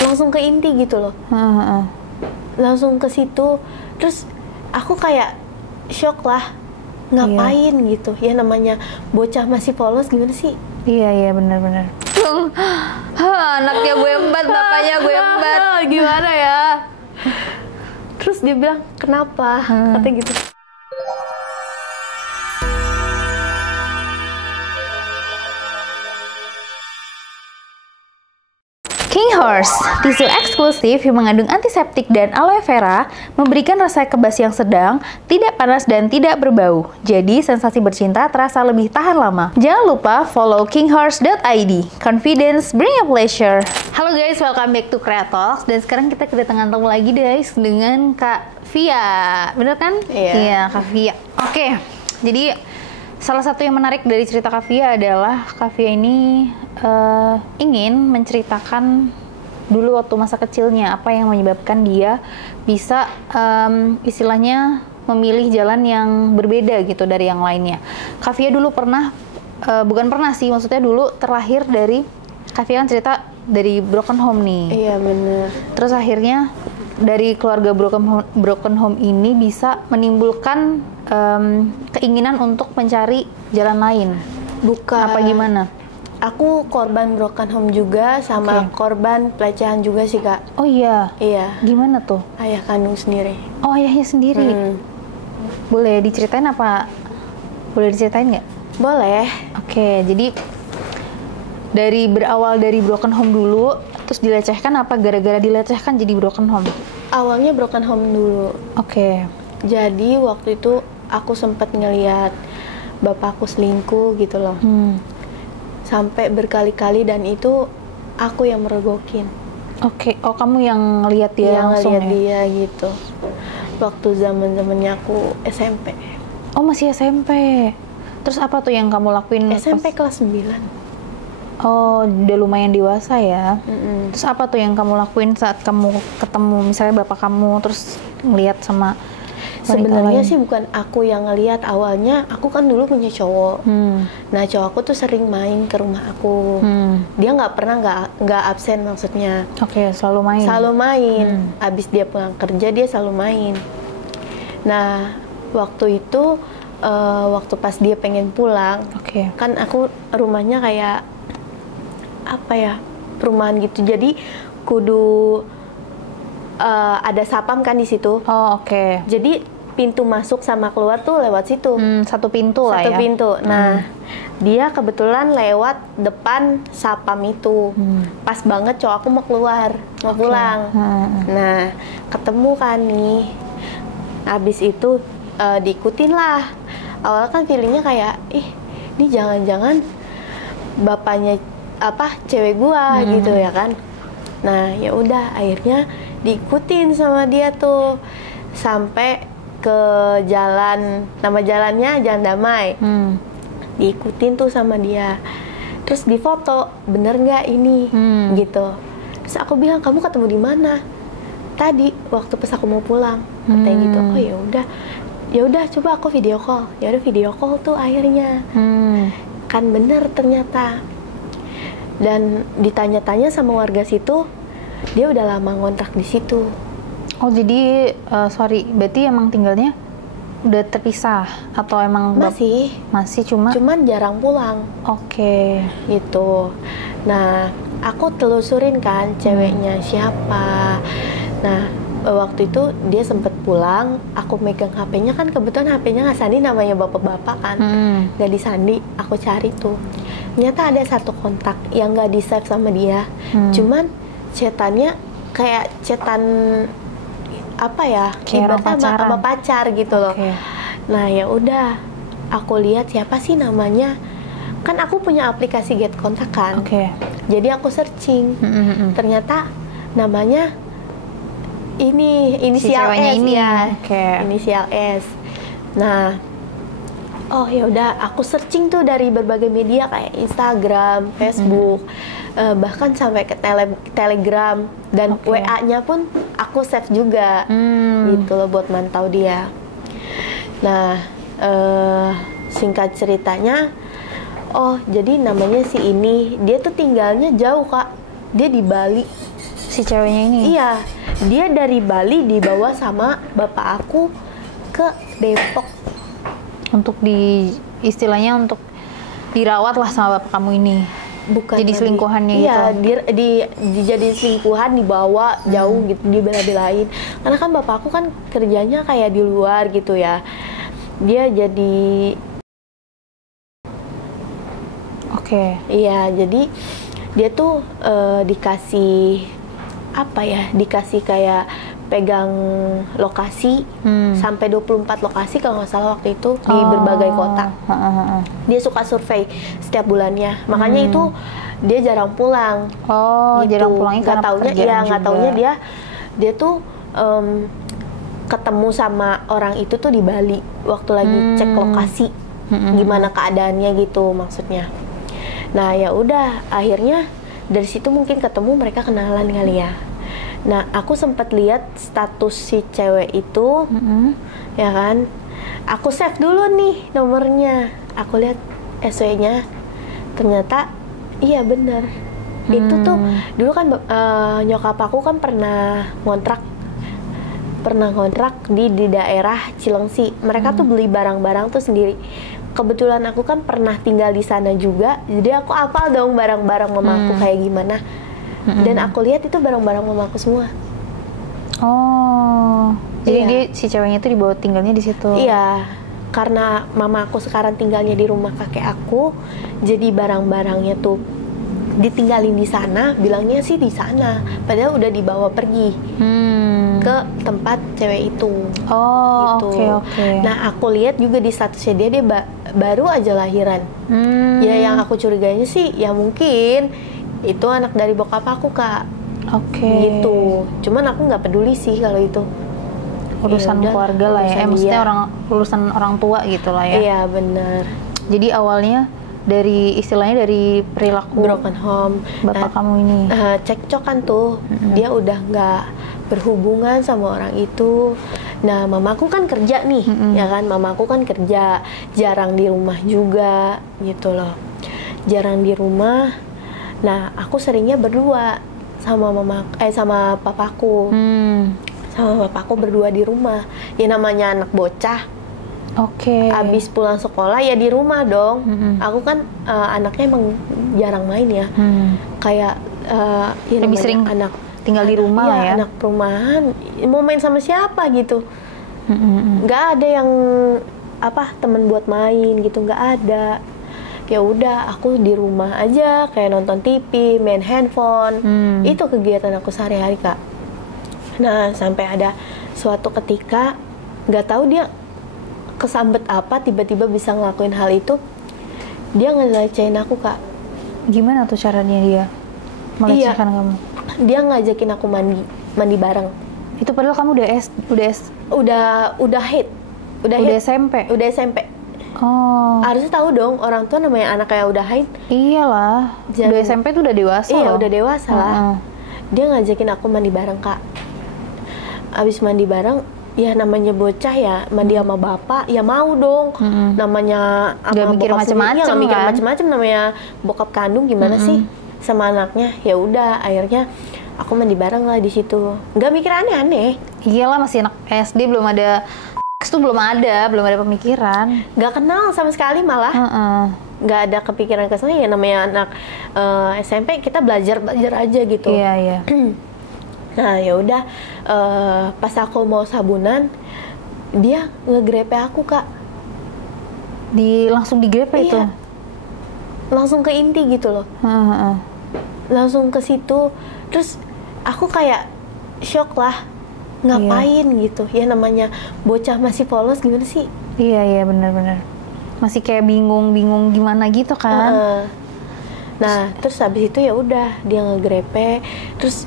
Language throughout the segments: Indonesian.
langsung ke inti gitu loh. Langsung ke situ. Terus aku kayak shock lah, ngapain gitu ya, namanya bocah masih polos, gimana sih? Iya benar-benar. Anaknya gue embat, bapaknya gue embat, gimana ya? Terus dia bilang kenapa? Katanya gitu. King Horse, tisu eksklusif yang mengandung antiseptik dan aloe vera, memberikan rasa kebas yang sedang, tidak panas dan tidak berbau. Jadi, sensasi bercinta terasa lebih tahan lama. Jangan lupa follow kinghorse.id. Confidence, bring a pleasure. Halo guys, welcome back to Creatox. Dan sekarang kita kedatangan tamu lagi guys dengan Kak Via. Bener kan? Iya, Kak Via. Oke, jadi salah satu yang menarik dari cerita Kak Via adalah Kak Via ini ingin menceritakan dulu waktu masa kecilnya apa yang menyebabkan dia bisa istilahnya memilih jalan yang berbeda gitu dari yang lainnya. Kak Via dulu pernah, bukan pernah sih, maksudnya dulu terlahir dari, Kak Via kan cerita dari broken home nih. Iya bener. Terus akhirnya dari keluarga broken home ini bisa menimbulkan keinginan untuk mencari jalan lain. Bukan. Apa gimana? Aku korban broken home juga, sama korban pelecehan juga sih Kak. Oh iya? Iya. Gimana tuh? Ayah kandung sendiri. Oh ayahnya sendiri? Boleh diceritain apa? Boleh diceritain nggak? Boleh. Oke, jadi berawal dari broken home dulu, terus dilecehkan apa gara-gara dilecehkan jadi broken home? Awalnya broken home dulu. Oke. Jadi waktu itu aku sempat ngeliat bapakku selingkuh gitu loh. Sampai berkali-kali, dan itu aku yang merogokin. Oke. Oh kamu yang ngeliat dia langsung ngeliat dia gitu. Waktu zaman-zamannya aku SMP. Oh masih SMP. Terus apa tuh yang kamu lakuin? SMP kelas 9. Oh, udah lumayan dewasa ya. Terus apa tuh yang kamu lakuin saat kamu ketemu misalnya bapak kamu terus ngeliat sama sebenarnya sih bukan aku yang ngeliat. Awalnya aku kan dulu punya cowok. Nah cowok aku tuh sering main ke rumah aku. Dia nggak pernah nggak absen maksudnya. Oke, selalu main. Selalu main. Abis dia pulang kerja dia selalu main. Nah waktu itu waktu pas dia pengen pulang, kan aku rumahnya kayak apa ya, perumahan gitu, jadi kudu ada sapam kan di situ. Oh jadi pintu masuk sama keluar tuh lewat situ. Satu pintu lah ya. Satu pintu. Nah dia kebetulan lewat depan sapam itu. Pas banget cowok aku mau keluar, mau pulang. Nah ketemu kan nih. Habis itu diikutin lah. Awalnya kan feelingnya kayak, ini jangan-jangan bapaknya cewek gua gitu ya kan. Nah ya udah akhirnya diikutin sama dia tuh sampai ke jalan, nama jalannya Jalan Damai. Diikutin tuh sama dia, terus difoto, bener nggak ini gitu. Terus aku bilang, kamu ketemu di mana? Tadi waktu pas aku mau pulang, katanya gitu. Oh ya udah coba aku video call. Ya udah video call tuh akhirnya. Kan bener ternyata. Dan ditanya-tanya sama warga situ, dia udah lama ngontrak di situ. Oh jadi berarti emang tinggalnya udah terpisah atau emang masih cuman jarang pulang. Gitu. Nah aku telusurin kan ceweknya siapa. Nah waktu itu dia sempet pulang, aku megang HP-nya, kan kebetulan HP-nya nggak sandi, namanya bapak-bapak kan, nggak disandi. Aku cari tuh, ternyata ada satu kontak yang nggak di save sama dia, cuman chatannya kayak chatan apa ya, ibaratnya sama pacar gitu loh. Nah ya udah, aku lihat siapa sih namanya, kan aku punya aplikasi get kontak kan. Jadi aku searching, ternyata namanya ini inisial S ya. Inisial S. Nah, oh ya udah, aku searching tuh dari berbagai media kayak Instagram, Facebook, bahkan sampai ke Telegram, dan WA-nya pun aku save juga, gitu loh, buat mantau dia. Nah, singkat ceritanya, oh jadi namanya si ini, dia tuh tinggalnya jauh Kak, dia di Bali. Si si ceweknya ini? Iya, dia dari Bali dibawa sama bapak aku ke Depok. Untuk istilahnya untuk dirawat lah sama bapak kamu ini. Bukan jadi lagi. selingkuhannya Iya, gitu. jadi selingkuhan, dibawa jauh gitu, dibela-belain. Karena kan bapak aku kan kerjanya kayak di luar gitu ya. Dia jadi iya, jadi dia tuh dikasih apa ya? Dikasih kayak pegang lokasi sampai 24 lokasi kalau nggak salah waktu itu di berbagai kota. Dia suka survei setiap bulannya, makanya itu dia jarang pulang. Gitu. Jarang pulangnya karena pekerjaan nggak taunya dia tuh ketemu sama orang itu tuh di Bali waktu lagi cek lokasi gimana keadaannya gitu maksudnya. Nah ya udah, akhirnya dari situ mungkin ketemu, mereka kenalan kali ya. Nah, aku sempat lihat status si cewek itu, ya kan. Aku save dulu nih nomornya. Aku lihat SW-nya, ternyata iya bener. Itu tuh dulu kan nyokap aku kan pernah ngontrak di daerah Cilengsi. Mereka tuh beli barang-barang tuh sendiri. Kebetulan aku kan pernah tinggal di sana juga, jadi aku hafal dong barang-barang mamaku kayak gimana. Dan aku lihat itu barang-barang mamaku semua. Jadi si ceweknya itu dibawa tinggalnya di situ. Iya, karena mama aku sekarang tinggalnya di rumah kakek aku, jadi barang-barangnya tuh ditinggalin di sana, bilangnya sih di sana, padahal udah dibawa pergi ke tempat cewek itu. Oke. Nah, aku lihat juga di statusnya dia baru aja lahiran. Ya, yang aku curiganya sih, ya mungkin itu anak dari bokap aku, Kak. Gitu. Cuman aku nggak peduli sih kalau itu. Urusan keluarga lah ya. Maksudnya urusan orang tua gitu lah ya. Iya, benar. Jadi awalnya dari istilahnya dari perilaku broken home bapak kamu ini. Cekcokan tuh. Dia udah nggak berhubungan sama orang itu. Nah, mamaku kan kerja nih, ya kan? Mamaku kan kerja, jarang di rumah juga gitu loh. Jarang di rumah. Nah, aku seringnya berdua sama sama papaku. Sama papaku berdua di rumah. Ya namanya anak bocah. Abis pulang sekolah ya di rumah dong. Aku kan anaknya emang jarang main ya. Kayak ya lebih sering anak tinggal di rumah lah ya. Anak perumahan, mau main sama siapa gitu. Nggak ada yang temen buat main gitu, nggak ada. Ya udah, aku di rumah aja kayak nonton TV, main handphone. Itu kegiatan aku sehari-hari, Kak. Nah, sampai ada suatu ketika nggak tahu dia kesambet apa, tiba-tiba bisa ngelakuin hal itu. Dia ngelecehin aku, Kak. Gimana tuh caranya dia melecehkan kamu? Dia ngajakin aku mandi bareng. Itu padahal kamu udah SMP. Udah SMP. Harusnya tahu dong, orang tua namanya anak kayak udah haid. Iyalah. Udah SMP tuh udah dewasa. Iya, loh. udah dewasa lah. Dia ngajakin aku mandi bareng, Kak. Abis mandi bareng, ya namanya bocah ya, mandi sama bapak, ya mau dong. Namanya gak mikir macem-macem kan? Mikir macem-macem, namanya bokap kandung gimana sih sama anaknya. Ya udah, akhirnya aku mandi bareng lah di situ. Nggak mikir aneh-aneh. Iyalah, masih anak SD, belum ada pemikiran. Nggak kenal sama sekali malah. Nggak ada kepikiran ke sana, ya namanya anak SMP, kita belajar aja gitu. Iya. Nah, ya udah, pas aku mau sabunan, dia ngegrepe aku, Kak. Langsung digrepe itu? Langsung ke inti gitu loh. Langsung ke situ. Terus aku kayak shock lah. Ngapain gitu? Ya namanya bocah masih polos, gimana sih? Iya, benar-benar. Masih kayak bingung gimana gitu kan. Nah, terus habis itu ya udah, dia ngegrepe. Terus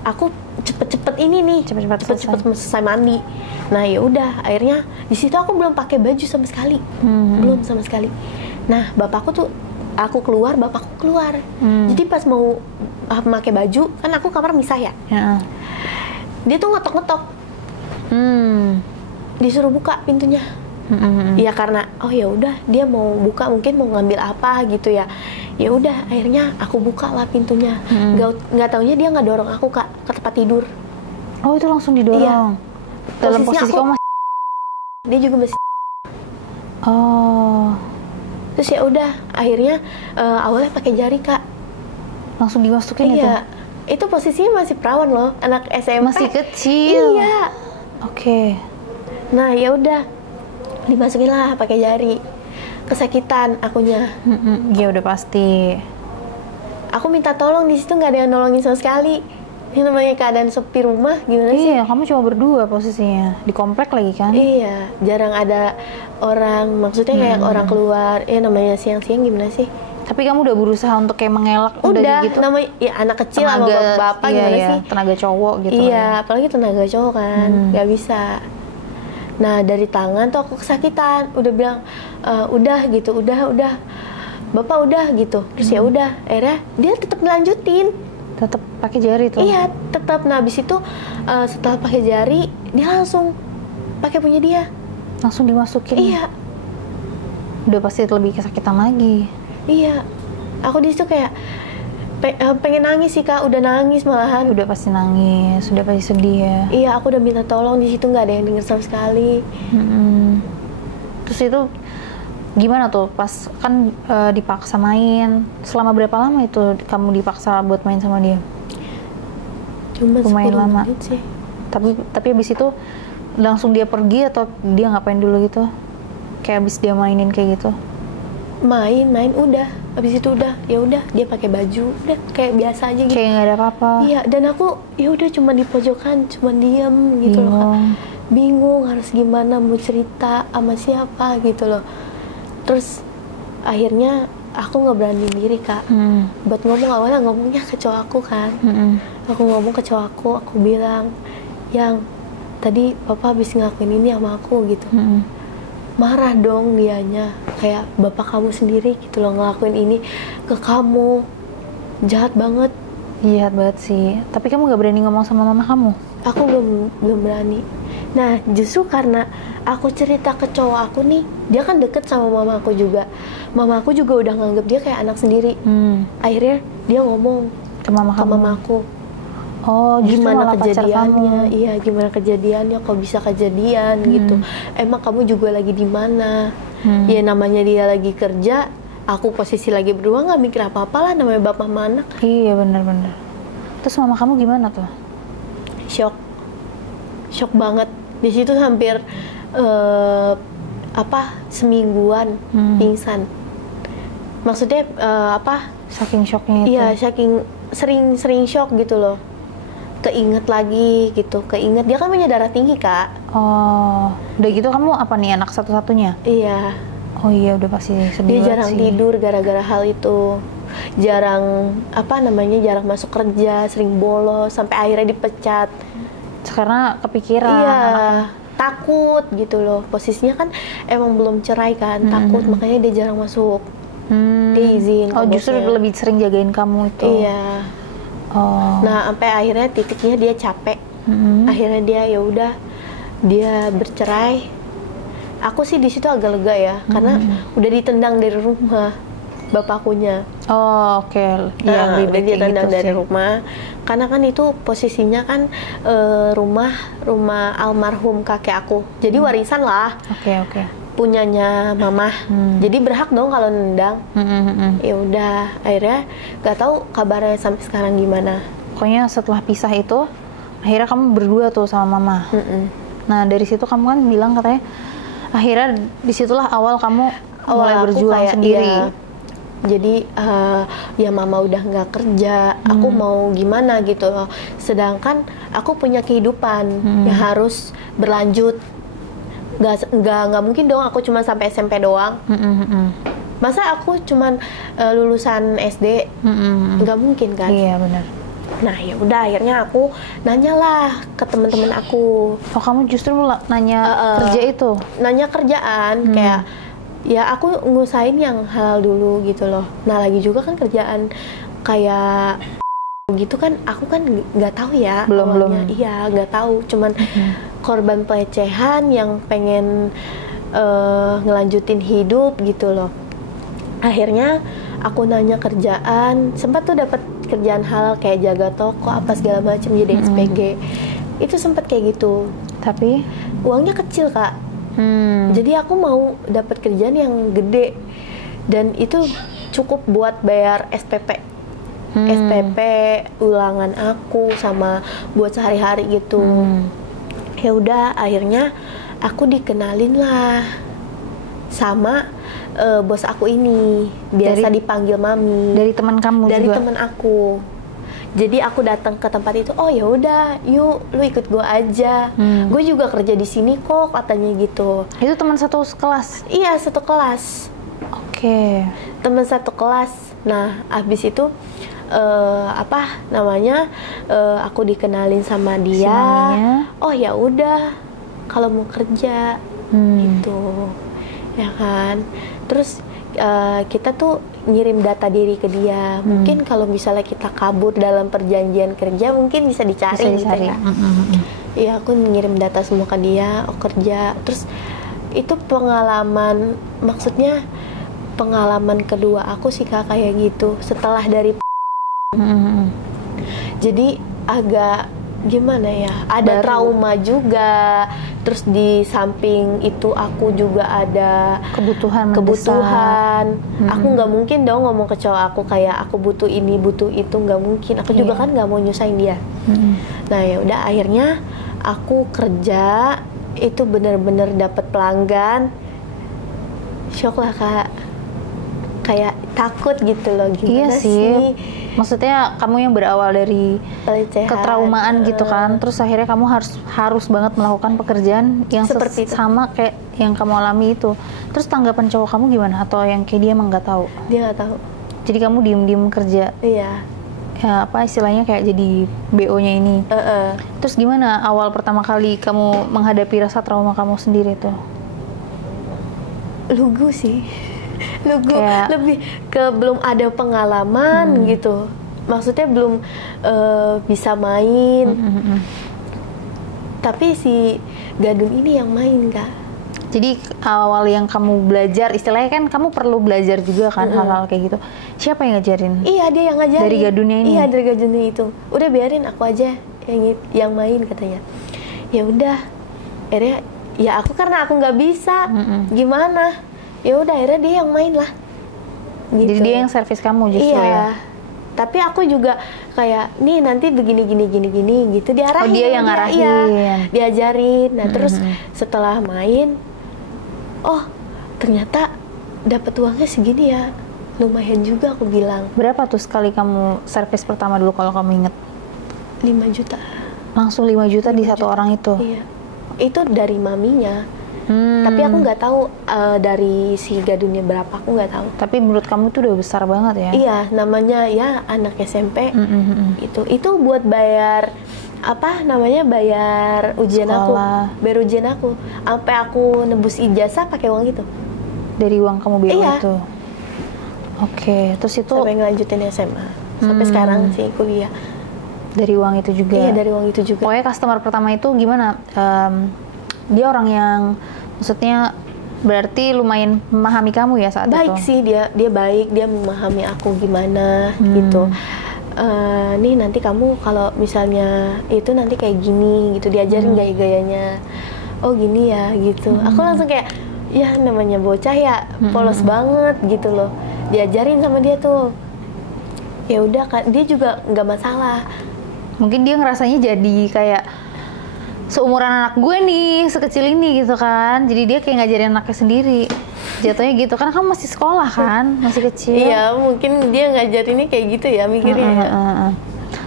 aku cepet-cepet selesai mandi. Nah, ya udah, akhirnya di situ aku belum pakai baju sama sekali. Belum sama sekali. Nah, aku keluar, bapakku keluar. Jadi pas mau pakai baju, kan aku kamar misah ya. Dia tuh ngetok-ngetok. Disuruh buka pintunya. Ya karena ya udah, dia mau buka, mungkin mau ngambil apa gitu ya. Ya udah, akhirnya aku buka lah pintunya. Nggak taunya dia nggak dorong aku Kak ke tempat tidur. Oh, itu langsung didorong. Iya. Dalam Posisinya posisi aku- kamu masih. Dia juga masih. Oh, Terus ya udah, akhirnya awalnya pakai jari Kak. langsung dimasukin itu. Iya. Itu posisinya masih perawan loh, anak SMP. Masih kecil. Iya. Oke. Nah ya udah, dimasukin lah pakai jari. Kesakitan akunya. Ya udah pasti. Aku minta tolong, di situ nggak ada yang nolongin sama sekali. Ini namanya keadaan sepi rumah, gimana sih? Iya, kamu cuma berdua posisinya. Di komplek lagi kan? Iya, jarang ada orang, maksudnya kayak orang keluar. Namanya siang-siang gimana sih? Tapi kamu udah berusaha untuk kayak mengelak Udah, gitu. namanya ya anak kecil sama bapak iya, gimana iya, sih? tenaga cowok gitu. Iya, ya. apalagi tenaga cowok kan, nggak bisa. Nah dari tangan tuh aku kesakitan, udah bilang udah gitu, udah, bapak udah gitu. Terus ya udah, akhirnya dia tetap ngelanjutin. Tetap pakai jari tuh. Iya, tetap. Nah habis itu setelah pakai jari, dia langsung pakai punya dia. Langsung dimasukin. Iya, Udah pasti lebih kesakitan lagi. iya. Aku di situ kayak pengen nangis sih Kak, udah nangis malahan. Udah pasti nangis, udah pasti sedih ya. Iya, aku udah minta tolong, di situ nggak ada yang denger sama sekali. Terus itu gimana tuh pas kan dipaksa main? Selama berapa lama itu kamu dipaksa buat main sama dia? Cuma Lumayan 10 lama. menit sih. Tapi habis itu langsung dia pergi atau dia ngapain dulu gitu? Kayak habis dia mainin kayak gitu? Main udah. Habis itu udah, ya udah dia pakai baju, udah kayak biasa aja gitu. Kayak nggak ada apa-apa. Iya, dan aku ya udah cuma di pojokan, cuma diem gitu loh Kak. Bingung harus gimana mau cerita sama siapa gitu loh. Terus akhirnya aku nggak berani diri Kak. Buat ngomong, awalnya ngomongnya ke cowok aku kan. Aku ngomong ke cowok aku bilang, yang tadi papa habis ngelakuin ini sama aku gitu. Marah dong dianya, kayak bapak kamu sendiri gitu loh ngelakuin ini ke kamu, jahat banget. Jahat banget sih. Tapi kamu nggak berani ngomong sama mama kamu? Aku belum berani. Nah justru karena aku cerita ke cowok aku nih, dia kan deket sama mama aku juga. Mama aku juga udah nganggep dia kayak anak sendiri. Akhirnya dia ngomong Ke mama ke kamu? mama aku, Oh, justru gimana malah pacar kejadiannya? kamu. Iya, gimana kejadiannya? Kok bisa kejadian gitu? Emang kamu juga lagi di mana? Ya namanya dia lagi kerja, aku posisi lagi berdua, nggak mikir apa-apa lah, namanya bapak sama anak. Iya, benar-benar. Terus mama kamu gimana tuh? Shock banget. Di situ hampir semingguan pingsan. Maksudnya Saking shocknya itu. Iya, saking sering shock gitu loh. Keinget lagi gitu, keinget. Dia kan punya darah tinggi Kak. Oh, udah gitu kamu apa nih, anak satu-satunya? Iya. Oh iya, udah pasti sedih Dia banget jarang sih. tidur gara-gara hal itu. Jarang jarang masuk kerja, sering bolos sampai akhirnya dipecat. Karena kepikiran. Iya, anaknya. takut gitu loh. Posisinya kan emang belum cerai kan, takut makanya dia jarang masuk. Dia izin. Oh, ke justru bosnya. lebih sering jagain kamu itu. Iya. Oh. Nah, sampai akhirnya titiknya dia capek. Akhirnya dia bercerai. Aku sih di situ agak lega ya, karena udah ditendang dari rumah bapakkunya. Oh, oke. Iya, lebih Udah baik kayak ditendang gitu dari sih. rumah. Karena kan itu posisinya kan rumah almarhum kakek aku. Jadi warisan lah, Oke. punyanya mama. Jadi berhak dong kalau nendang. Ya udah, akhirnya gak tahu kabarnya sampai sekarang gimana. Pokoknya setelah pisah itu, akhirnya kamu berdua tuh sama mama. Nah, dari situ kamu kan bilang katanya, akhirnya disitulah awal kamu mulai Aku berjuang kayak, sendiri. iya. Jadi ya mama udah nggak kerja, aku mau gimana gitu loh. Sedangkan aku punya kehidupan yang harus berlanjut. Nggak mungkin dong aku cuma sampai SMP doang. Masa aku cuman lulusan SD? Nggak mungkin kan? Iya, benar. Nah ya udah, akhirnya aku nanyalah ke teman-teman aku. Oh, kamu justru nanya kerja itu? Nanya kerjaan, kayak ya aku ngusahain yang halal dulu gitu loh. Nah lagi juga kan kerjaan kayak gitu kan, aku kan nggak tahu ya awalnya. Iya, nggak tahu, cuman korban pelecehan yang pengen ngelanjutin hidup gitu loh. Akhirnya aku nanya kerjaan, sempat tuh dapat kerjaan halal kayak jaga toko apa segala macam jadi SPG. Itu sempat kayak gitu. Tapi uangnya kecil, Kak. Jadi aku mau dapat kerjaan yang gede dan itu cukup buat bayar SPP. SPP ulangan aku sama buat sehari-hari gitu. Ya udah akhirnya aku dikenalin lah sama bos aku ini, biasa dipanggil Mami. Dari teman kamu dari juga? Teman aku. Jadi aku datang ke tempat itu, oh ya udah, yuk lu ikut gue aja. Gue juga kerja di sini kok, katanya gitu. Itu teman satu kelas? Iya, satu kelas. Oke. Teman satu kelas. Nah, abis itu aku dikenalin sama dia. Oh ya udah, kalau mau kerja gitu, ya kan. Terus kita tuh ngirim data diri ke dia. Mungkin kalau misalnya kita kabur dalam perjanjian kerja, mungkin bisa dicari. Gitu ya. Iya, aku ngirim data semua ke dia, kerja. Terus itu pengalaman, maksudnya pengalaman kedua aku sih Kak kayak gitu. Setelah dari jadi agak gimana ya, ada trauma juga. Terus di samping itu aku juga ada kebutuhan. Aku nggak mungkin dong ngomong ke cowok aku kayak aku butuh ini butuh itu, nggak mungkin. Aku juga kan nggak mau nyusahin dia. Nah ya udah akhirnya aku kerja itu bener-bener dapet pelanggan. Shock lah Kak, kayak takut gitu loh. Gimana sih? Maksudnya kamu yang berawal dari ketraumaan gitu kan, terus akhirnya kamu harus banget melakukan pekerjaan yang seperti sama kayak yang kamu alami itu. Terus tanggapan cowok kamu gimana? Atau yang kayak dia emang nggak tahu? Dia nggak tahu. Jadi kamu diem-diem kerja? Iya. Ya, apa istilahnya kayak jadi BO-nya ini. Terus gimana awal pertama kali kamu menghadapi rasa trauma kamu sendiri tuh? Lugu sih. Lebih ke belum ada pengalaman gitu, maksudnya belum bisa main. Tapi si Gadun ini yang main Kak. Jadi awal yang kamu belajar, istilahnya kan kamu perlu belajar juga kan hal-hal kayak gitu. Siapa yang ngajarin? Iya, dia yang ngajarin. Dari Gadunnya ini? Iya, dari Gadunnya itu. Udah biarin aku aja yang main katanya. Ya udah, akhirnya ya aku karena aku nggak bisa, gimana? Ya udah akhirnya dia yang main lah. Gitu. Jadi dia yang servis kamu justru ya. Tapi aku juga kayak nih nanti begini gini gitu diarahin. Oh dia yang ngarahin. Iya, diajarin. Nah terus setelah main, oh ternyata dapat uangnya segini ya, lumayan juga aku bilang. Berapa tuh sekali kamu servis pertama dulu kalau kamu inget? 5 juta. Langsung 5 juta di satu orang itu? Iya. Itu dari maminya. Tapi aku nggak tahu dari si Gadunnya berapa, aku nggak tahu. Tapi menurut kamu itu udah besar banget ya? Iya, namanya ya anak SMP. Itu buat bayar bayar ujian sekolah. Bayar ujian aku. Sampai aku nebus ijazah pakai uang itu. Dari uang kamu BO itu? Oke, terus itu sampai ngelanjutin SMA. Sampai sekarang sih kuliah. Dari uang itu juga? Iya, dari uang itu juga. Pokoknya customer pertama itu gimana? Dia orang yang maksudnya berarti lumayan memahami kamu ya saat baik itu? Baik sih, dia baik, dia memahami aku gimana gitu. Nih nanti kamu kalau misalnya itu nanti kayak gini gitu, diajarin gaya-gayanya. Oh gini ya gitu. Aku langsung kayak ya namanya bocah ya polos banget gitu loh. Diajarin sama dia tuh. Ya udah kan, dia juga nggak masalah. Mungkin dia ngerasanya jadi kayak seumuran anak gue nih, sekecil ini gitu kan. Jadi dia kayak ngajarin anaknya sendiri. Jatuhnya gitu, karena kamu masih sekolah kan, masih kecil. Iya, mungkin dia ngajarinnya kayak gitu ya mikirnya.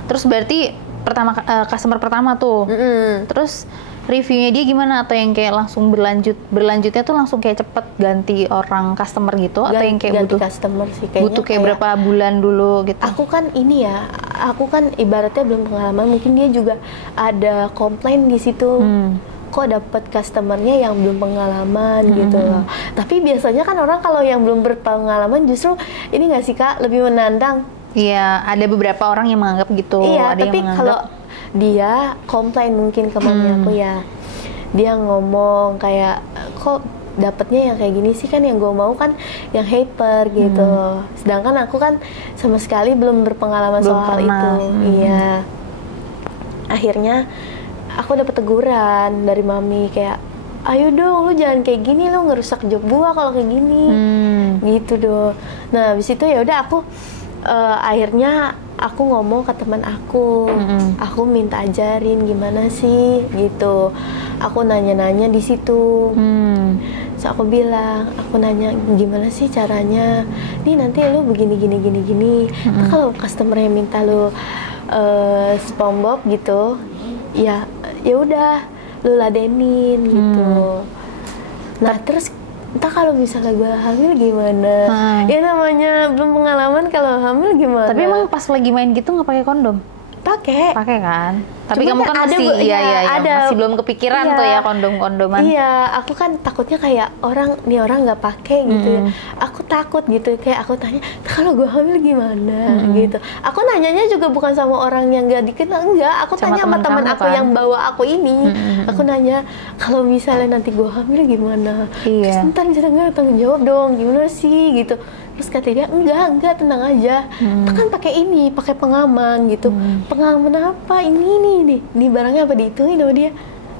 Terus berarti customer pertama tuh. Terus reviewnya dia gimana? Atau yang kayak langsung berlanjutnya tuh langsung kayak cepet ganti orang customer gitu? Atau yang kayak butuh customer sih kayaknya, butuh kayak berapa bulan dulu gitu? Aku kan ibaratnya belum pengalaman, mungkin dia juga ada komplain di situ. Kok dapat customernya yang belum pengalaman gitu loh. Tapi biasanya kan orang kalau yang belum berpengalaman justru ini nggak sih Kak, lebih menantang. Iya, ada beberapa orang yang menganggap gitu. Iya, ada tapi yang kalau dia komplain mungkin ke mami aku ya, dia ngomong kayak kok dapetnya yang kayak gini sih, kan yang gue mau kan yang hyper gitu. Sedangkan aku kan sama sekali belum berpengalaman Belum soal pernah. itu. Iya. Akhirnya aku dapet teguran dari mami kayak, ayo dong lu jangan kayak gini, lu ngerusak job gua kalau kayak gini. Gitu dong. Nah habis itu ya udah aku akhirnya aku ngomong ke teman aku minta ajarin gimana sih gitu. Aku nanya-nanya di situ. So aku bilang, aku nanya gimana sih caranya. Nih nanti lu begini gini. Nah, kalau customernya minta lu SpongeBob gitu, ya udah lu ladenin gitu. Nah terus entah kalau misalnya gue hamil gimana? Ya namanya belum pengalaman, kalau hamil gimana? Tapi emang pas lagi main gitu nggak pakai kondom? pakai. Pakai kan? Tapi Cuman kamu kan ada, masih iya, ada. masih belum kepikiran Iya. tuh ya kondom-kondoman. Iya, aku kan takutnya kayak nih orang nggak pakai gitu ya. Aku takut gitu, kayak aku tanya, kalau gue hamil gimana gitu. Aku nanyanya juga bukan sama orang yang nggak dikenal, enggak. Aku Sama tanya sama teman teman kamu aku kan? yang bawa aku ini. Aku nanya, kalau misalnya nanti gue hamil gimana? Iya. Terus ntar jangan tanggung jawab dong, gimana sih gitu. Terus kata dia, enggak, tenang aja. Kita kan pakai ini, pakai pengaman gitu. Pengaman apa? Ini nih barangnya apa dihitungin sama dia.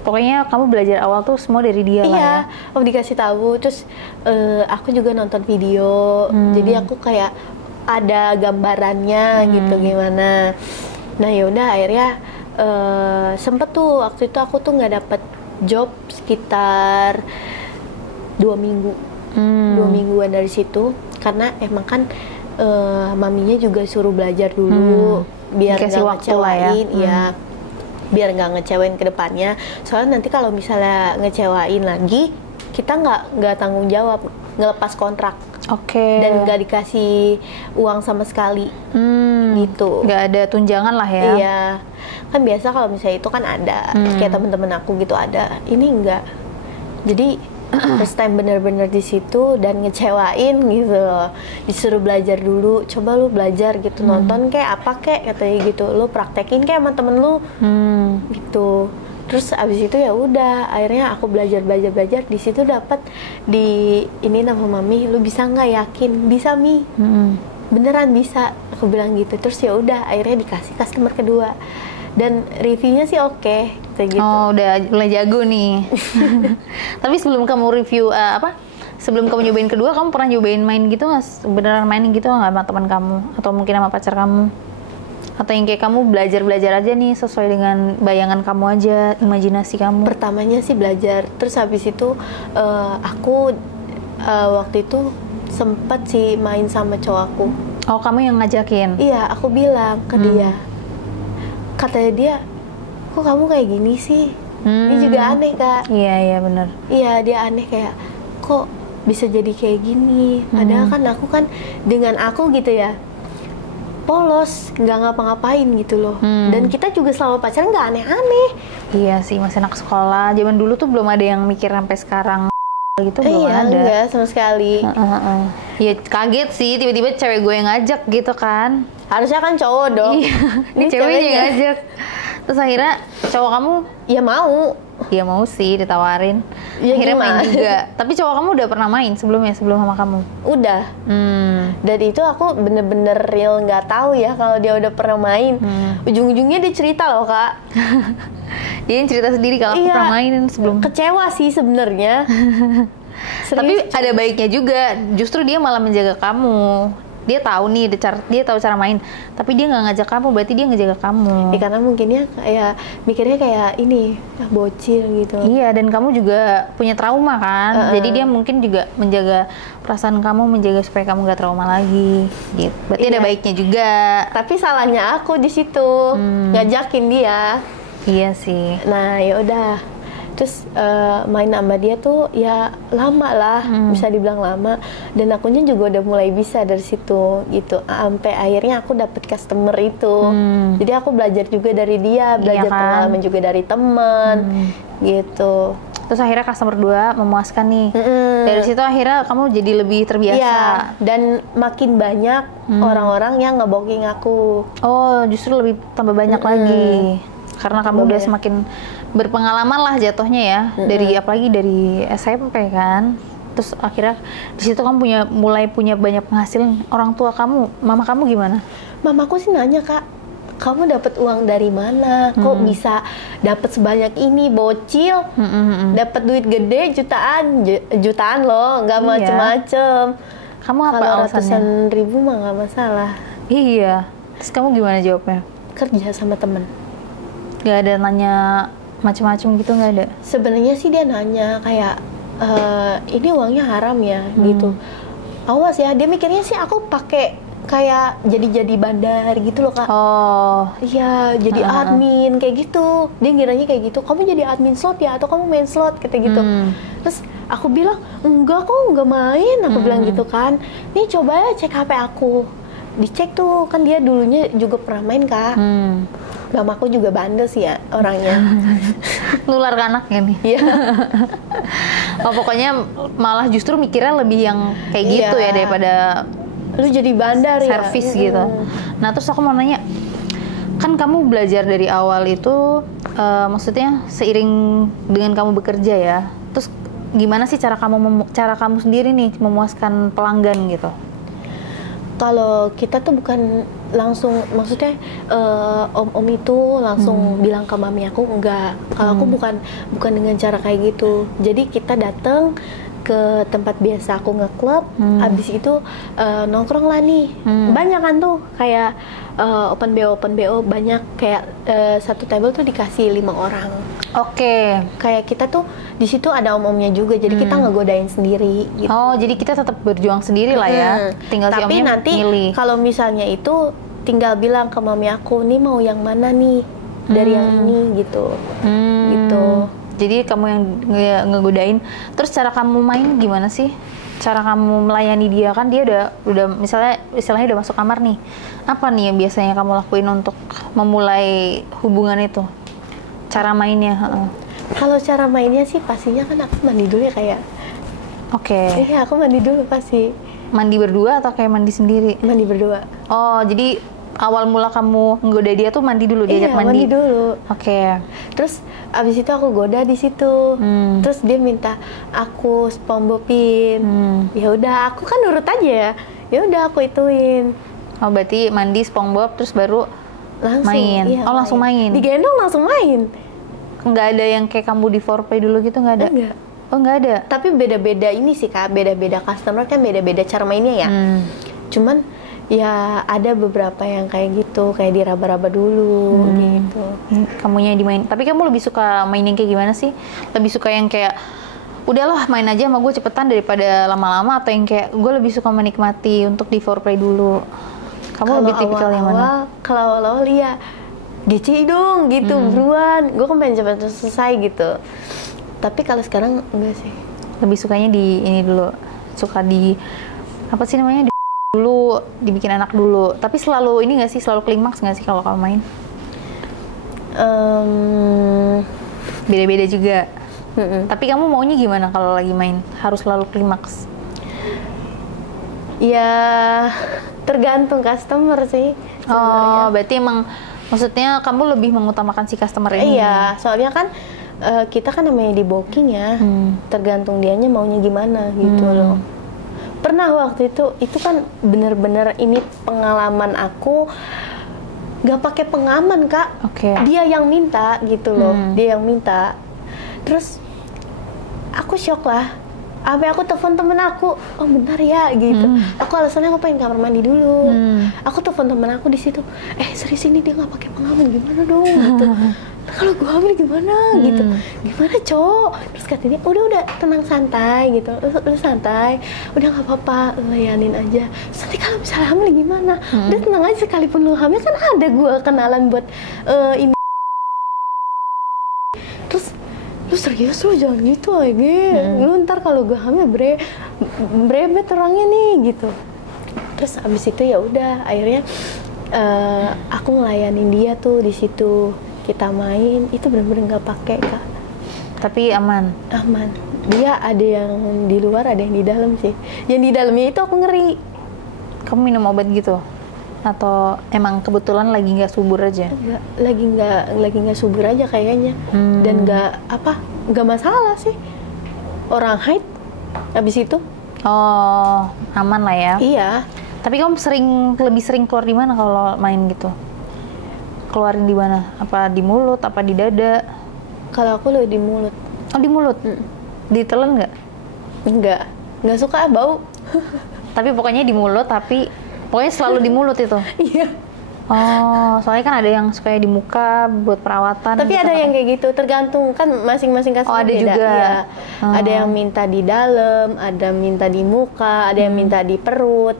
Pokoknya kamu belajar awal tuh semua dari dia lah ya. Iya, aku dikasih tahu. Terus aku juga nonton video. Jadi aku kayak ada gambarannya gitu gimana. Nah yaudah akhirnya sempet tuh waktu itu aku tuh nggak dapet job sekitar 2 minggu. 2 mingguan dari situ, karena emang kan maminya juga suruh belajar dulu biar Dikasih nggak waktu lah ya. ngecewain, ya biar nggak ngecewain ke depannya. Soalnya nanti kalau misalnya ngecewain lagi, kita nggak tanggung jawab, ngelepas kontrak Oke. dan nggak dikasih uang sama sekali gitu. Nggak ada tunjangan lah ya. Iya, kan biasa kalau misalnya itu kan ada, kayak temen-temen aku gitu ada. Ini enggak. Jadi first time bener-bener di situ dan ngecewain gitu loh. Disuruh belajar dulu, coba lu belajar gitu, nonton kayak apa kayak katanya gitu, lu praktekin kayak sama temen lu gitu. Terus abis itu ya udah, akhirnya aku belajar di situ dapat di ini nama mami, lu bisa nggak? Yakin bisa Mi, beneran bisa, aku bilang gitu. Terus ya udah, akhirnya dikasih customer kedua dan reviewnya sih oke, kayak gitu. Oh, udah mulai jago nih. Tapi sebelum kamu review sebelum kamu nyobain kedua, kamu pernah nyobain main gitu nggak? Beneran main gitu nggak sama teman kamu? Atau mungkin sama pacar kamu? Atau yang kayak kamu belajar aja nih sesuai dengan bayangan kamu aja, imajinasi kamu? Pertamanya sih belajar, terus habis itu aku waktu itu sempat sih main sama cowok aku. Oh, kamu yang ngajakin? Iya, aku bilang ke dia, katanya dia, kok kamu kayak gini sih? Dia juga aneh Kak. Iya benar. Iya, dia aneh kayak, kok bisa jadi kayak gini? Padahal kan aku kan dengan aku gitu ya, polos, nggak ngapa-ngapain gitu loh. Dan kita juga selama pacaran nggak aneh-aneh. Iya sih, masih anak sekolah. Zaman dulu tuh belum ada yang mikir sampai sekarang gitu, belum Iya, ada. enggak sama sekali. Ya kaget sih, tiba-tiba cewek gue yang ngajak gitu kan. Harusnya kan cowok dong. Iya, ini ceweknya yang ngajak. Terus akhirnya cowok kamu Ya mau. ya mau sih ditawarin. Ya Akhirnya main gimana? juga. Tapi cowok kamu udah pernah main sebelum sama kamu? Udah. Dan itu aku bener-bener real nggak tahu ya kalau dia udah pernah main. Ujung-ujungnya dia cerita loh Kak. Dia yang cerita sendiri kalau aku Iya. pernah mainin sebelum. Kecewa sih sebenarnya. Tapi ada baiknya juga. Justru dia malah menjaga kamu. Dia tahu nih, dia tahu cara main. Tapi dia nggak ngajak kamu, berarti dia ngejaga kamu. Karena mungkinnya kayak mikirnya kayak ini bocil gitu. Iya, dan kamu juga punya trauma kan. Jadi dia mungkin juga menjaga perasaan kamu, menjaga supaya kamu nggak trauma lagi. Gitu. Berarti ada Iya. baiknya juga. Tapi salahnya aku di situ ngajakin dia. Iya sih. Nah ya udah. Terus main sama dia tuh ya lama lah, bisa dibilang lama. Dan akunya juga udah mulai bisa dari situ gitu. Sampai akhirnya aku dapet customer itu. Jadi aku belajar juga dari dia, belajar kan? pengalaman juga dari teman gitu. Terus akhirnya customer 2 memuaskan nih. Dari situ akhirnya kamu jadi lebih terbiasa. Iya, dan makin banyak orang-orang yang nge-booking aku. Oh, justru lebih tambah banyak lagi. Karena kamu udah semakin berpengalaman lah jatuhnya ya, dari apalagi dari SMP kan. Terus akhirnya di situ kamu mulai punya banyak penghasilan. Orang tua kamu, mama kamu gimana? Mamaku sih nanya, Kak, kamu dapat uang dari mana? Kok bisa dapat sebanyak ini? Bocil, dapat duit gede jutaan loh, nggak macem-macem. Kamu apa Kalau alasannya? ratusan ribu mah nggak masalah. Iya. Terus kamu gimana jawabnya? Kerja sama temen. Gak ada nanya macem-macem gitu, nggak ada? Sebenarnya sih dia nanya kayak, ini uangnya haram ya, gitu. Awas ya, dia mikirnya sih aku pakai kayak jadi bandar gitu loh, Kak. Oh. Iya, jadi admin kayak gitu. Dia ngiranya kayak gitu. Kamu jadi admin slot ya, atau kamu main slot kayak gitu. Terus aku bilang, enggak kok, enggak main. Aku bilang gitu kan. Nih coba ya cek HP aku. Dicek tuh, kan dia dulunya juga pernah main, Kak. Mamaku juga bandel sih ya orangnya. Nular ke anaknya nih. Iya. Oh, pokoknya malah justru mikirnya lebih yang kayak gitu ya daripada lu jadi bandar ya. Servis gitu. Nah, terus aku mau nanya, kan kamu belajar dari awal itu, maksudnya seiring dengan kamu bekerja ya. Terus gimana sih cara kamu sendiri nih memuaskan pelanggan gitu? Kalau kita tuh bukan langsung, maksudnya om itu langsung bilang ke mami aku, enggak. Kalau aku bukan dengan cara kayak gitu. Jadi kita datang ke tempat biasa aku nge-club, abis itu nongkrong lah nih. Banyak kan tuh kayak open BO banyak, kayak satu table tuh dikasih 5 orang. Oke. Kayak kita tuh di situ ada om-omnya juga, jadi kita ngegodain sendiri gitu. Oh, jadi kita tetap berjuang sendiri lah ya. Tinggal si Tapi omnya nanti milih. kalau misalnya itu tinggal bilang ke mami aku, nih mau yang mana nih dari yang ini gitu. Gitu. Jadi kamu yang ngegodain. Terus cara kamu main gimana sih? Cara kamu melayani dia, kan dia udah misalnya istilahnya udah masuk kamar nih. Apa nih yang biasanya kamu lakuin untuk memulai hubungan itu? Cara mainnya? Kalau cara mainnya sih pastinya kan aku mandi dulu ya, kayak. Oke. Iya, aku mandi dulu pasti. Mandi berdua atau kayak mandi sendiri? Mandi berdua. Oh, jadi awal mula kamu nggoda dia tuh mandi dulu, diajak mandi? Mandi dulu. Oke. Terus abis itu aku goda di situ. Terus dia minta aku SpongeBobin. Ya udah, aku kan nurut aja ya. Ya udah aku ituin. Oh, berarti mandi SpongeBob terus baru Langsung main. Iya, Oh, langsung main. Digendong langsung main. Nggak ada yang kayak kamu di foreplay dulu gitu, nggak ada? Enggak. Oh, nggak ada. Tapi beda-beda ini sih, Kak. Beda-beda customer kan beda-beda cara mainnya ya. Cuman ya ada beberapa yang kayak gitu, kayak diraba-raba dulu gitu. Kamunya yang dimain. Tapi kamu lebih suka main yang kayak gimana sih? Lebih suka yang kayak udahlah main aja sama gue cepetan daripada lama-lama, atau yang kayak gue lebih suka menikmati untuk di foreplay dulu? Kamu lebih tipikal yang mana? Kalau awal-awal ya DC dong gitu, buruan. Gue kan pengen cepet selesai gitu. Tapi kalau sekarang enggak sih. Lebih sukanya di ini dulu. Suka di apa sih namanya? Dulu dibikin anak dulu. Tapi selalu ini nggak sih, selalu klimaks nggak sih kalau kamu main? Beda-beda juga. Tapi kamu maunya gimana kalau lagi main? Harus selalu klimaks? Ya tergantung customer sih sebenarnya. Oh, berarti emang maksudnya kamu lebih mengutamakan si customer ini? Iya, soalnya kan kita kan namanya di booking ya. Tergantung dianya maunya gimana gitu loh. Pernah waktu itu kan bener-bener ini pengalaman aku, gak pakai pengaman, Kak. Oke. Dia yang minta gitu loh, dia yang minta. Terus aku shock lah. Sampai aku telepon temen aku, oh bentar ya gitu. Aku alasannya aku pengen kamar mandi dulu. Aku telepon temen aku di situ, serius ini dia nggak pakai pengaman, gimana dong gitu. Kalau gue hamil gimana gitu, gimana cowok? Terus katanya udah tenang santai gitu, lu santai, udah nggak apa-apa, layanin aja. Terus nanti kalau misalnya hamil gimana? Udah tenang aja, sekalipun lu hamil kan ada gue kenalan buat ini. Terus lu serius lu jangan gitu aja, lu ntar kalau gue hamil brebet orangnya nih gitu. Terus abis itu ya udah akhirnya aku ngelayanin dia tuh di situ. Kita main itu benar-benar nggak pakai, Kak. Tapi aman. Dia ada yang di luar, ada yang di dalam sih. Yang di dalamnya itu aku ngeri. Kamu minum obat gitu? Atau emang kebetulan lagi nggak subur aja? Lagi nggak subur aja kayaknya. Dan nggak masalah sih. Orang haid habis itu. Oh, aman lah ya. Iya. Tapi kamu lebih sering keluar di mana kalau main gitu? Keluarin di mana? Apa di mulut? Apa di dada? Kalau aku lebih di mulut. Oh, di mulut. Ditelan nggak? Nggak suka bau. Tapi pokoknya di mulut, tapi pokoknya selalu di mulut itu. Iya. Oh, soalnya kan ada yang suka di muka buat perawatan. Tapi gitu ada kan. yang kayak gitu, tergantung kan masing-masing customer ada beda. juga. Iya. Ada yang minta di dalam, ada minta di muka, ada yang minta di perut,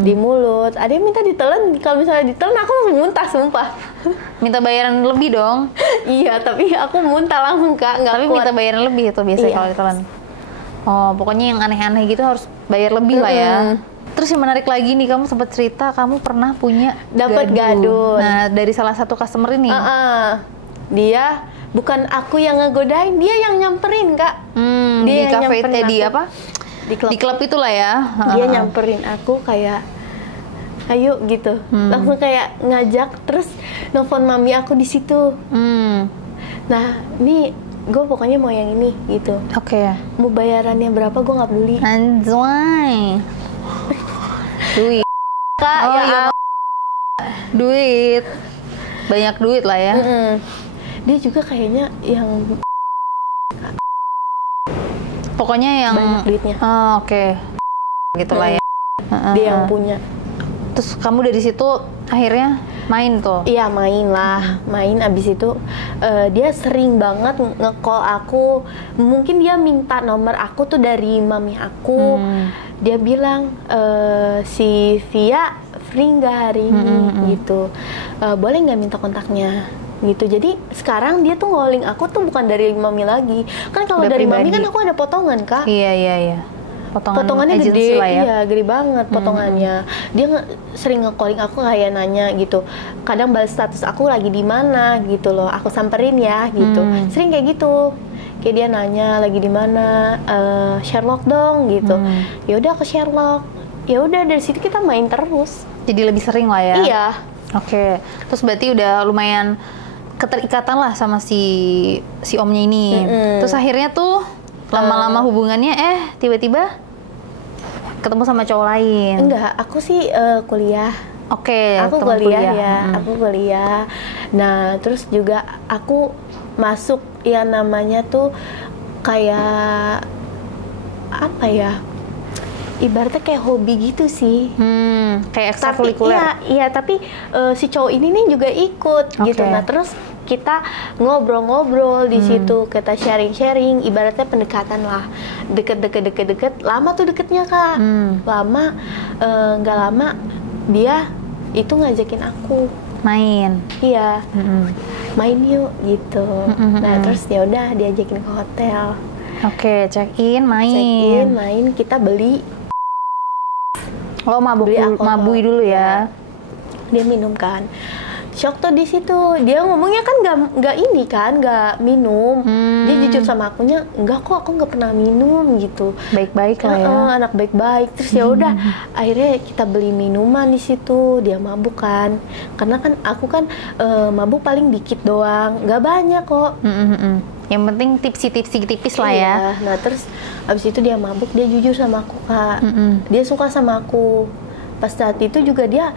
di mulut, ada yang minta ditelan. Kalau misalnya ditelan aku langsung muntah, sumpah. Minta bayaran lebih dong. Iya, tapi aku muntah langsung Kak, nggak Tapi kuat. minta bayaran lebih itu biasanya Iya. kalau ditelan. Oh, pokoknya yang aneh-aneh gitu harus bayar lebih lah ya. Terus yang menarik lagi nih, kamu sempat cerita kamu pernah punya Dapat gadun. Nah, dari salah satu customer ini. Dia bukan aku yang ngegodain, dia yang nyamperin Kak. Di Dia yang cafe nyamperin di aku. apa? Di klub itulah ya. Dia nyamperin aku kayak ayo gitu, langsung kayak ngajak, terus nelfon mami aku di situ. Nah, nih gue pokoknya mau yang ini gitu. Oke. Mau bayarannya berapa gue nggak peduli. Anjay. Duit. Kak, Oh, ya iya. Duit. Banyak duit lah ya. dia juga kayaknya yang Pokoknya yang banyak duitnya. Oh, oke. Gitu lah ya. Dia yang punya. Terus kamu dari situ akhirnya main tuh. Iya, main lah. Main abis itu dia sering banget nge-call aku. Mungkin dia minta nomor aku tuh dari mami aku. Dia bilang si Via free nggak hari ini gitu. Boleh nggak minta kontaknya gitu. Jadi sekarang dia tuh calling aku tuh bukan dari mami lagi. Kan kalau Udah dari pribadi. mami kan aku ada potongan Kak. Iya. Potongannya agency gede, lah ya. iya gede banget potongannya. Dia sering nge-calling aku kayak nanya gitu. Kadang balas status aku lagi di mana gitu loh. Aku samperin ya gitu. Sering kayak gitu. Kayak dia nanya lagi di mana, Sherlock dong gitu. Ya udah aku Sherlock. Ya udah dari situ kita main terus. Jadi lebih sering lah ya. Iya. Oke. Terus berarti udah lumayan keterikatan lah sama si omnya ini. Terus akhirnya tuh lama-lama hubungannya tiba-tiba ketemu sama cowok lain. Enggak, aku sih kuliah. Oke, Aku teman kuliah ya, aku kuliah. Nah, terus juga aku masuk yang namanya tuh kayak apa ya? Ibaratnya kayak hobi gitu sih. Kayak Tapi ekstrakurikuler. iya, tapi si cowok ini nih juga ikut gitu. Nah, terus kita ngobrol-ngobrol di situ, kita sharing-sharing, ibaratnya pendekatan lah, deket, lama tuh deketnya Kak, lama, nggak lama dia itu ngajakin aku Main. iya, main yuk gitu. Nah terus ya udah diajakin ke hotel, Oke, check-in, check-in, main. main, kita beli, Oh, beli alkohol. mabui dulu ya. Dia minum kan. Shock tuh di situ. Dia ngomongnya kan nggak ini kan, nggak minum. Dia jujur sama akunya, enggak kok, aku nggak pernah minum gitu. Baik-baik lah ya. Anak baik-baik. Terus ya udah, akhirnya kita beli minuman di situ. Dia mabuk kan. Karena kan aku kan mabuk paling dikit doang, nggak banyak kok. Yang penting tipsi-tipsi tipis lah ya. Iya. Nah terus abis itu dia mabuk, dia jujur sama aku Kak. Dia suka sama aku. Pas saat itu juga dia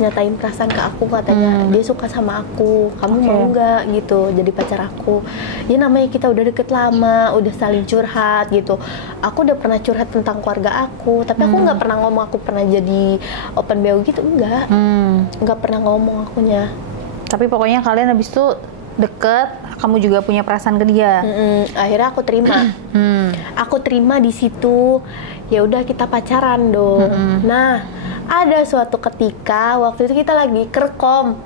nyatain perasaan ke aku, katanya dia suka sama aku, kamu mau nggak gitu jadi pacar aku. Ya namanya kita udah deket lama, udah saling curhat gitu. Aku udah pernah curhat tentang keluarga aku, tapi aku nggak pernah ngomong aku pernah jadi open BO gitu, nggak pernah ngomong akunya. Tapi pokoknya kalian habis itu deket, kamu juga punya perasaan ke dia. Akhirnya aku terima. Aku terima di situ. Ya udah kita pacaran dong. Nah, ada suatu ketika waktu itu kita lagi kerkom.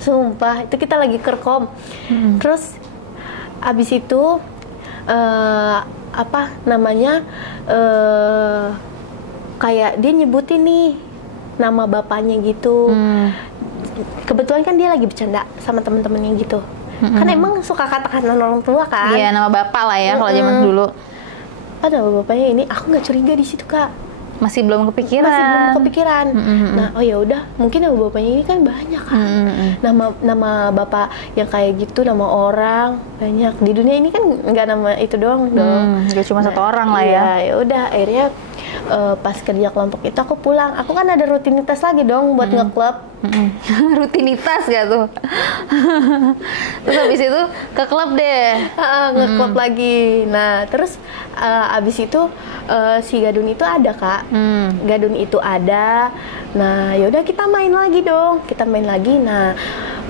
Sumpah, itu kita lagi kerkom. Terus abis itu apa namanya? Kayak dia nyebutin nih nama bapaknya gitu. Kebetulan kan dia lagi bercanda sama temen-temennya gitu. Kan emang suka kata-kata orang tua kan? Iya, nama bapak lah ya kalau zaman dulu. Ada bapaknya ini, aku nggak curiga di situ Kak. Masih belum kepikiran. Masih belum kepikiran. Nah, oh ya udah, mungkin nama bapaknya ini kan banyak kan. Nama bapak yang kayak gitu, nama orang banyak di dunia ini kan, nggak nama itu doang dong. Gak cuma satu orang lah ya. Ya udah, akhirnya pas kerja kelompok itu aku pulang. Aku kan ada rutinitas lagi dong buat nge-club. Rutinitas gak tuh? Terus habis itu ke klub deh. Nge-club lagi. Nah, terus abis itu si Gadun itu ada, Kak. Gadun itu ada. Nah, yaudah kita main lagi dong. Kita main lagi. Nah,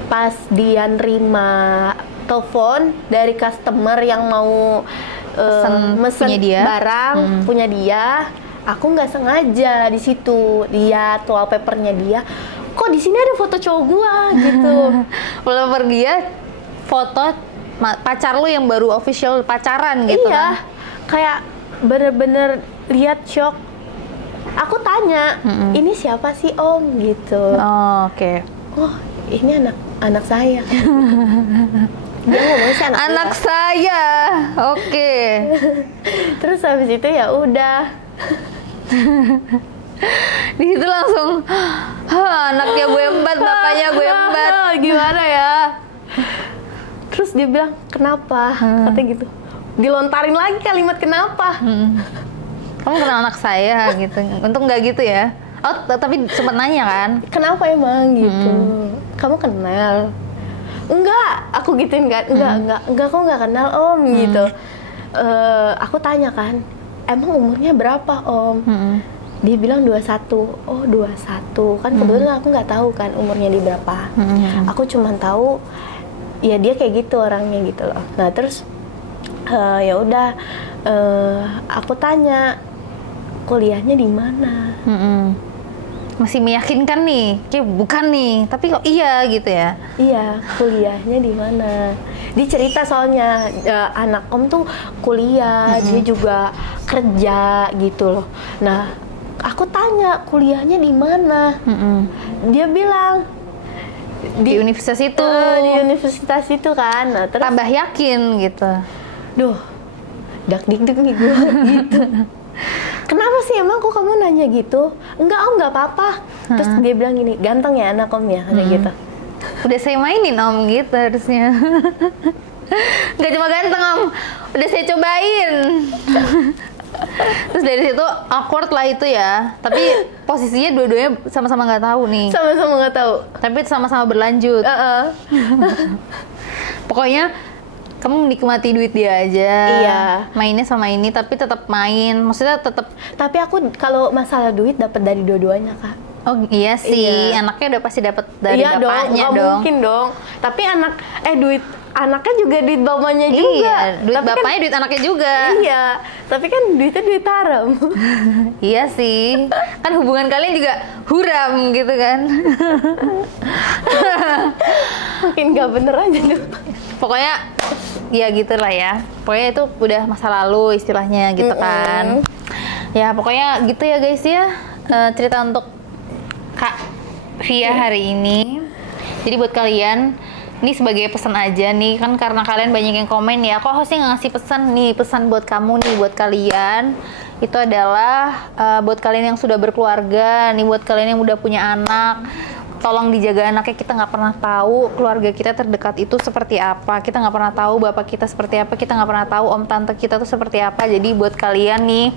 pas dia nerima telepon dari customer yang mau mesen punya dia. barang punya dia, aku nggak sengaja di situ lihat wallpapernya dia. Kok di sini ada foto cowok gua gitu. Wallpaper dia foto pacar lu yang baru official pacaran gitu. Iya, kan? kayak bener-bener lihat shock. Aku tanya, ini siapa sih Om gitu. Oh, oke. Oh, ini anak saya. Dia ngomong sih Anak saya. Oke. Terus habis itu ya udah. Di situ langsung anaknya gue embat, bapaknya gue embat. Gimana ya? Terus dia bilang, kenapa? Katanya gitu. Dilontarin lagi kalimat kenapa. Kamu kenal anak saya gitu. Untung nggak gitu ya. Oh, tapi sempat nanya kan? Kenapa emang gitu? Kamu kenal? Enggak, aku gituin kan. Enggak, kok nggak kenal Om gitu. Aku tanya kan, emang umurnya berapa Om? Dia bilang 21. Oh, 21. Kan kebetulan aku nggak tahu kan umurnya dia berapa. Aku cuma tahu ya dia kayak gitu orangnya gitu loh. Nah, terus ya udah aku tanya kuliahnya di mana. Masih meyakinkan nih, kayak bukan nih, tapi kok iya gitu ya? Iya, kuliahnya di mana? Dia cerita soalnya anak Om tuh kuliah, dia juga kerja gitu loh. Nah, aku tanya kuliahnya di mana? Dia bilang di universitas itu. Di universitas itu kan. Nah, terus tambah yakin gitu. Duh, dak dik nih gue gitu. Kenapa sih emang kok kamu nanya gitu? Enggak Om, nggak apa-apa. Terus dia bilang gini, ganteng ya anak Om ya, kayak gitu. Udah saya mainin Om gitu harusnya. Nggak cuma ganteng Om, udah saya cobain. Terus dari situ awkward lah itu ya. Tapi posisinya dua-duanya sama-sama nggak tahu nih. Sama-sama nggak tahu. Tapi sama-sama berlanjut. Pokoknya kamu menikmati duit dia aja. Iya. Mainnya sama ini, tapi tetap main. Maksudnya tetap. Tapi aku kalau masalah duit dapat dari dua-duanya, Kak. Oh iya sih, Iya. Anaknya udah pasti dapat dari Iya bapaknya dong. dong. Mungkin dong. Tapi duit anaknya juga duit bapaknya juga. Iya, duit tapi bapaknya kan, duit anaknya juga. Iya, tapi kan duitnya duit haram. Iya sih, kan hubungan kalian juga huram gitu kan. Makin gak bener aja tuh. Pokoknya ya gitulah ya. Pokoknya itu udah masa lalu istilahnya gitu kan. Ya pokoknya gitu ya guys ya. Cerita untuk Kak Via hari ini. Jadi buat kalian, ini sebagai pesan aja nih, kan karena kalian banyak yang komen ya, kok hostnya nggak ngasih pesan nih, pesan buat kamu nih, buat kalian itu adalah buat kalian yang sudah berkeluarga nih, buat kalian yang udah punya anak, tolong dijaga anaknya. Kita nggak pernah tahu keluarga kita terdekat itu seperti apa, kita nggak pernah tahu bapak kita seperti apa, kita nggak pernah tahu om tante kita tuh seperti apa. Jadi buat kalian nih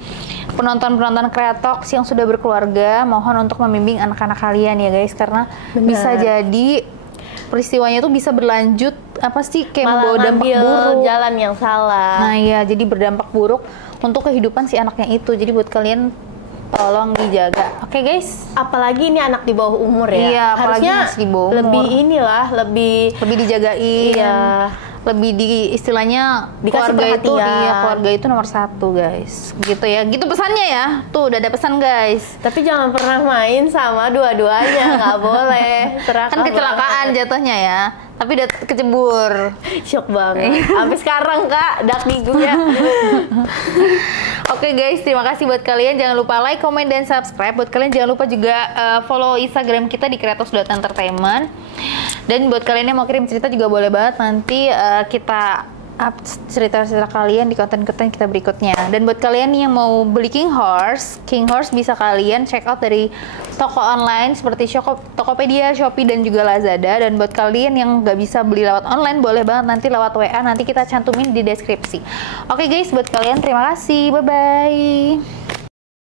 penonton Kreatoks yang sudah berkeluarga, mohon untuk membimbing anak-anak kalian ya guys, karena bisa jadi peristiwanya itu bisa berlanjut apa sih kayak membawa dampak buruk, jalan yang salah. Nah ya, jadi berdampak buruk untuk kehidupan si anaknya itu. Jadi buat kalian tolong dijaga, oke guys? Apalagi ini anak di bawah umur ya. Iya, apalagi harusnya masih di bawah umur. lebih dijagain. Iya. Lebih di istilahnya Dikasih keluarga itu, perhatian. iya keluarga itu nomor satu guys, gitu ya, gitu pesannya ya. Tuh udah ada pesan guys. Tapi jangan pernah main sama dua-duanya, nggak boleh. Kan kecelakaan jatuhnya ya, tapi udah kecebur. Shock banget. Sampai sekarang Kak, dak gigunya. Oke guys, terima kasih buat kalian. Jangan lupa like, comment, dan subscribe. Buat kalian jangan lupa juga follow Instagram kita di kreatoks.entertainment. Dan buat kalian yang mau kirim cerita juga boleh banget. Nanti kita up cerita-cerita kalian di konten-konten kita berikutnya. Dan buat kalian yang mau beli King Horse bisa kalian check out dari toko online seperti Tokopedia, Shopee, dan juga Lazada. Dan buat kalian yang nggak bisa beli lewat online, boleh banget nanti lewat WA, nanti kita cantumin di deskripsi. Oke guys, buat kalian terima kasih, bye-bye.